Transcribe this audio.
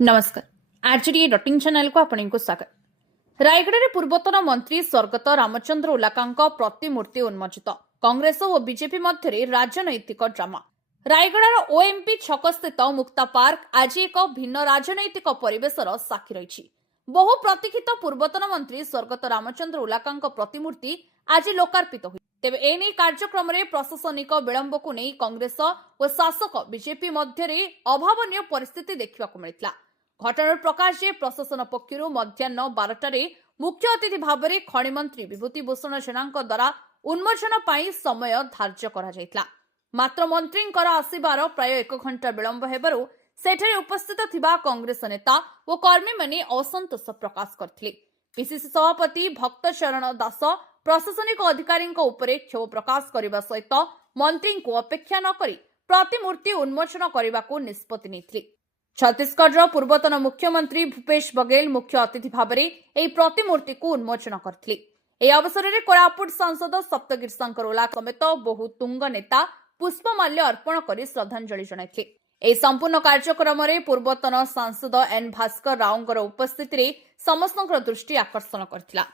नमस्कार RJD डटिंग channel को आपको स्वागत। रायगढ़ में पूर्वतन मंत्री स्वर्गत रामचंद्र उल्लाका प्रतिमूर्ति उन्मोचित। कांग्रेस और बीजेपी मध्य राजनैतिक ड्रामा। रायगढ़ ओएमपी छक स्थित मुक्ता पार्क आज एक भिन्न राजनैतिक परिवेशर साक्षी रही। बहु प्रतीक्षित पूर्वतन मंत्री स्वर्गत रामचंद्र उल्लाका प्रतिमूर्ति आज लोकार्पित हुई। तेबे एने कार्यक्रम में प्रशासनिक विलंब को नहीं कांग्रेस और शासक बीजेपी मध्य अभावनीय परिस्थिति देखा मिलता। घटना प्रकाश जे प्रशासन पक्षर मध्याह्न 12टारे मुख्य अतिथि भाव में खनि मंत्री विभूति भूषण जेना द्वारा उन्मोचन पाई समय धार्य करा जायतला। मात्र मंत्री आसबार प्राय 1 घंटा विलंब हेबारु सेठरे उपस्थित थिबा कांग्रेस नेता और कर्मी माने असंतोष प्रकाश करथिले। पीसीसी सभापति भक्त चरण दास प्रशासनिक अधिकारी क्षोभ प्रकाश करने सहित मंत्री को अपेक्षा न करी प्रतिमूर्ति उन्मोचन करने को निष्पत्ति नेथिले। छत्तीसगढ़ पूर्वतन मुख्यमंत्री भूपेश बघेल मुख्य अतिथि भाव में प्रतिमूर्ति को उन्मोचन करथिले। यह अवसर में कोरापुट सांसद सप्तगिरी शंकर ओला समेत बहु तुंग नेता पुष्पमाल्य अर्पण कर श्रद्धांजलि जणाइथिले। यह संपूर्ण कार्यक्रम में पूर्वतन सांसद एन भास्कर राव उपस्थिति में समस्त दृष्टि आकर्षण करथिला।